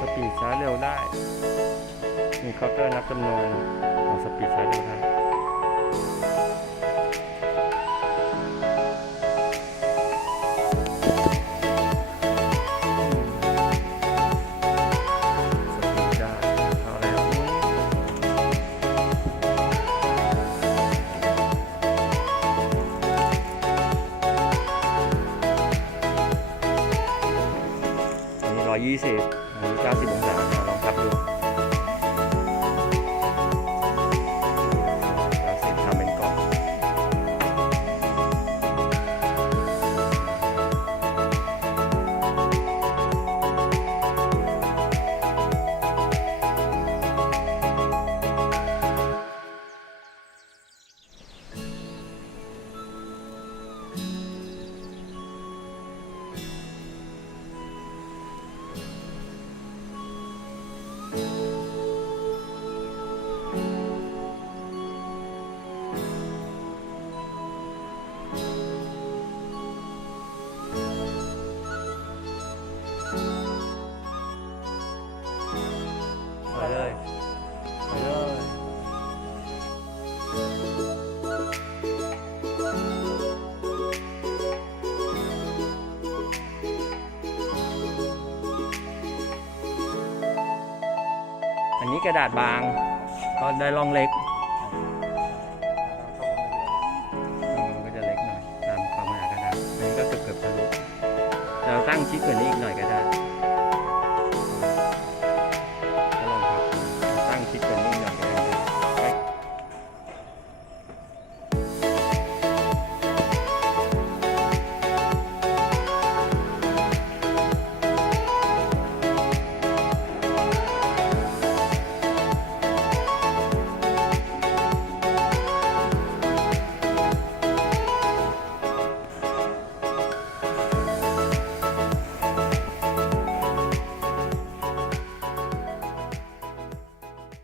สปีดช้าเร็วได้ มีเคาน์เตอร์นับจำนวนของสปีดช้าเร็วได้สิบ หรือ 90 องศาลองทับดู อันนี้กระดาษบางก็ได้ร่องเล็กมันก็จะเล็กหน่อยตามความหมาก็ได้อันนี้ก็เกือบเกือบทะลุเราตั้งชิดกว่านี้อีกหน่อยก็ได้